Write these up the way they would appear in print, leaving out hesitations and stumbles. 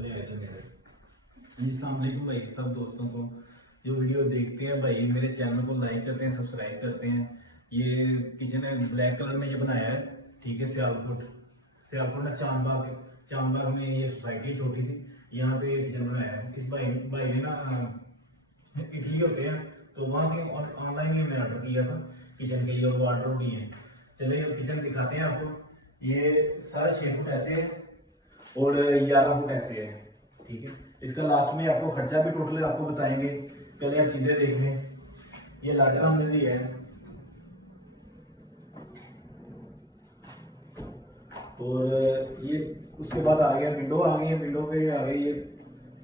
चले आए थे मेरे। जी अस्सलाम वालेकुम भाई सब दोस्तों को जो वीडियो देखते हैं भाई, मेरे चैनल को लाइक करते हैं, सब्सक्राइब करते हैं। ये किचन है, ब्लैक कलर में ये बनाया है, ठीक है। सियालकोट ना चांदबाग में ये सोसाइटी छोटी सी, यहाँ पे ये किचन बनाया है। इस भाई ने ना इटली होते हैं, तो वहाँ से ऑनलाइन ही हमने ऑर्डर किया था किचन के लिए, और वो ऑर्डर भी है। चलिए किचन दिखाते हैं आपको। ये सारा 6 फुट ऐसे है और 11 फुट ऐसे है, ठीक है। इसका लास्ट में आपको खर्चा भी टोटल आपको बताएंगे। पहले आप चीजें देख लें। ये लाडर हमने लिया है, और ये उसके बाद आ गया विंडो, आ गई है विंडो पे, आ गई ये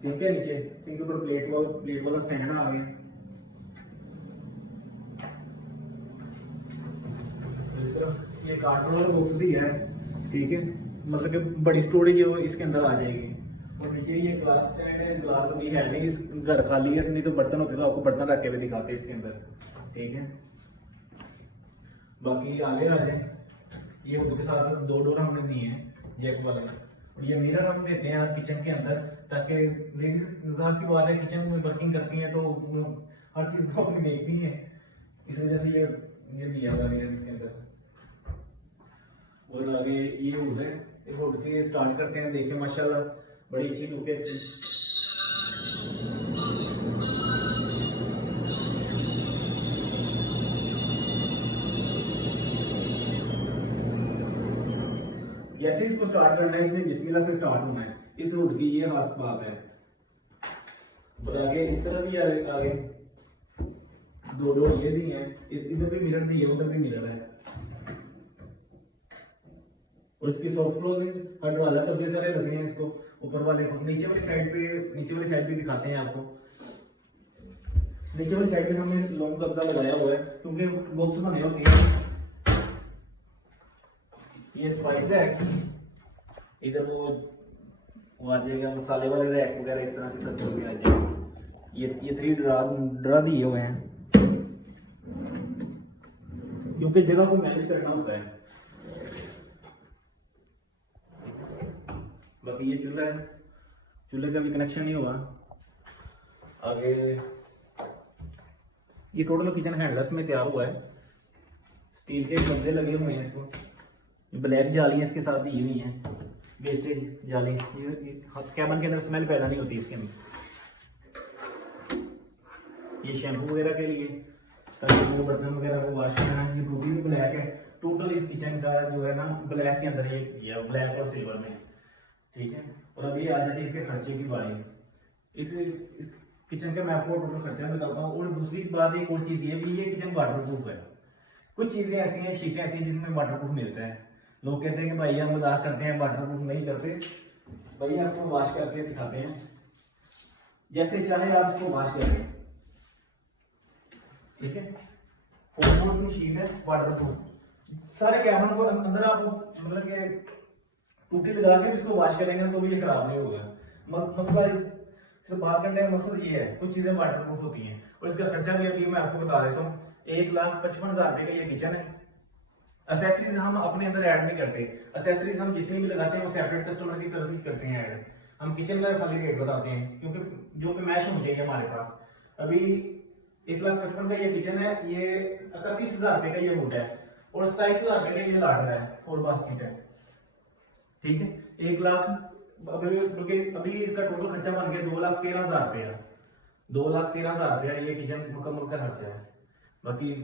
सिंक है, नीचे सिंक के ऊपर प्लेट वाला स्टैंड आ गया। इस तरफ ये कार्टून वाला बॉक्स भी है, ठीक है। मतलब कि बड़ी स्टोरेज है वो इसके अंदर आ जाएगी। और नीचे ये ग्लास स्टैंड है, ग्लास अभी है नहीं, इस घर खाली है, नहीं तो बर्तन होते तो आपको बर्तन रख के भी दिखाते हैं इसके अंदर, ठीक है। बाकी आगे आ जाए, ये हुड के साथ दो डोर हमने दिए हैं जैक वाले, और ये मिरर हम देते हैं किचन के अंदर, ताकि लेडीज ज़ाहिर सी बात है किचन में वर्किंग करती हैं तो हर चीज को अपनी देखनी है, इस वजह से ये दिया हुआ मिरर इसके अंदर। और आगे ये हुड है, ये हुड के स्टार्ट करते हैं। देखिए माशाल्लाह बड़ी अच्छी लुक है इसकी। जैसे इसको स्टार्ट करना है, इसमें बिस्मिल्लाह से स्टार्ट होना है, इस हुड की ये खास बात है। और आगे इस तरह भी आगे दो डोर ये दी है, इधर भी मिरर दी है, उधर भी मिरर है। और इसकी सॉफ्ट क्लोजिंग दरवाजा पर भी सारे लगे हैं इसको, ऊपर वाले नीचे वाली साइड भी दिखाते हैं आपको। नीचे वाली साइड में हमने लॉन्ग कब्जा लगाया हुआ है, क्योंकि बॉक्स बने होते हैं। ये स्पाइस है, इधर वो आ जाएगा मसाले वाले रैक वगैरह, इस तरह के सब चल के आ जाएगा। ये 3 ड्रा दिए हुए हैं, क्योंकि जगह को मैनेज करना होता है। बाकी ये चूल्हा है, चूल्हे का भी कनेक्शन नहीं होगा। आगे ये टोटल किचन हैंडलेस में तैयार हुआ है, स्टील के कब्जे लगे हुए हैं इसको। ब्लैक जाली है इसके साथ दी हुई है, वेस्टेज जाली, ये कैबिन के अंदर स्मेल पैदा नहीं होती इसके अंदर। ये शैम्पू वगैरह के लिए, ताकि वो बर्तन वगैरह को वॉश करना है। ये टोटली भी ब्लैक है, टोटल इस किचन का जो है ना ब्लैक के अंदर ये किया, ब्लैक और सिल्वर में, ठीक है। और अभी आ जाती है इसके खर्चे की बारी। इस किचन का मैं आपको टोटल खर्चा बताता हूँ। और दूसरी बात एक और चीज ये भी, ये किचन वाटरप्रूफ है। कुछ चीजें ऐसी हैं, शीटें ऐसी जिसमें वाटरप्रूफ मिलता है। लोग कहते हैं कि भाई हम मजाक करते हैं, वाटरप्रूफ नहीं करते। भैया आपको वॉश करके दिखाते हैं, जैसे चाहे आप इसको वॉश करें, ठीक है। 4 बोर्ड की शीट है, वाटरप्रूफ। सारे कैबिन को अंदर आप मतलब के टूटी लगा के इसको वॉश करेंगे तो भी ये खराब नहीं होगा। मसला सिर्फ बात करने का मकसद ये है, कुछ चीजें वाटरप्रूफ होती हैं। और इसका खर्चा भी अभी मैं आपको बता देता हूँ, 1,55,000 रुपए का ये किचन है। एसेसरीज हम अपने अंदर ऐड नहीं करते, एसेसरीज हम जितनी भी लगाते हैं वो सेपरेट कस्टमर की तरफ ही करते हैं ऐड। हम किचन का खाली रेट बताते हैं, क्योंकि जो कि मैच होनी चाहिए हमारे पास। अभी 1,55,000 का ये किचन है, ये 31,000 रुपए का ये हुड है, और 27,000 रुपए का ये लाडर है, 4 बास्केट है, ठीक है। 1 लाख बल्कि अभी इसका टोटल खर्चा बन गया 2,13,000 रुपया। 2,13,000 रुपया ये किचन मुकम्मल का खर्चा है। बाकी